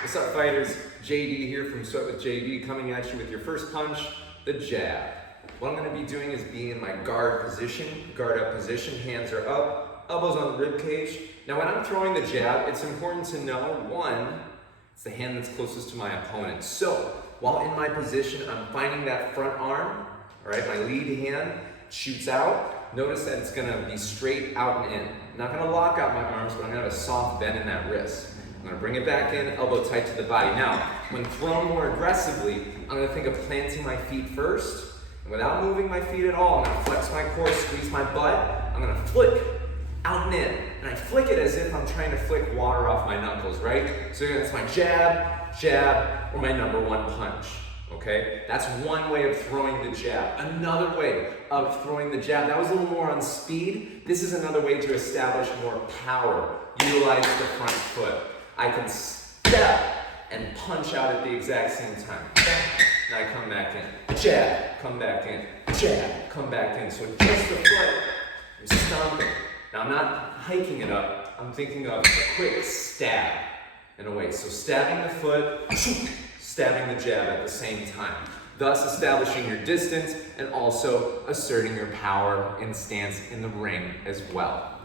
What's up, fighters? JD here from Sweat with JD, coming at you with your first punch, the jab. What I'm going to be doing is being in my guard position, guard up position, hands are up, elbows on the rib cage. Now when I'm throwing the jab, it's important to know, one, it's the hand that's closest to my opponent. So while in my position, I'm finding that front arm, all right, my lead hand shoots out. Notice that it's going to be straight out and in. I'm not going to lock out my arms, but I'm going to have a soft bend in that wrist. I'm going to bring it back in, elbow tight to the body. Now, when thrown more aggressively, I'm going to think of planting my feet first. And without moving my feet at all, I'm going to flex my core, squeeze my butt. I'm going to flick out and in. And I flick it as if I'm trying to flick water off my knuckles, right? So it's my jab, jab, or my number one punch. Okay? That's one way of throwing the jab. Another way of throwing the jab, that was a little more on speed. This is another way to establish more power. Utilize the front foot. I can step and punch out at the exact same time. And I come back in. Jab, come back in. Jab, come back in. So just the foot, I'm stomping. Now I'm not hiking it up. I'm thinking of a quick stab in a way. So stabbing the foot, stabbing the jab at the same time. Thus establishing your distance and also asserting your power and stance in the ring as well.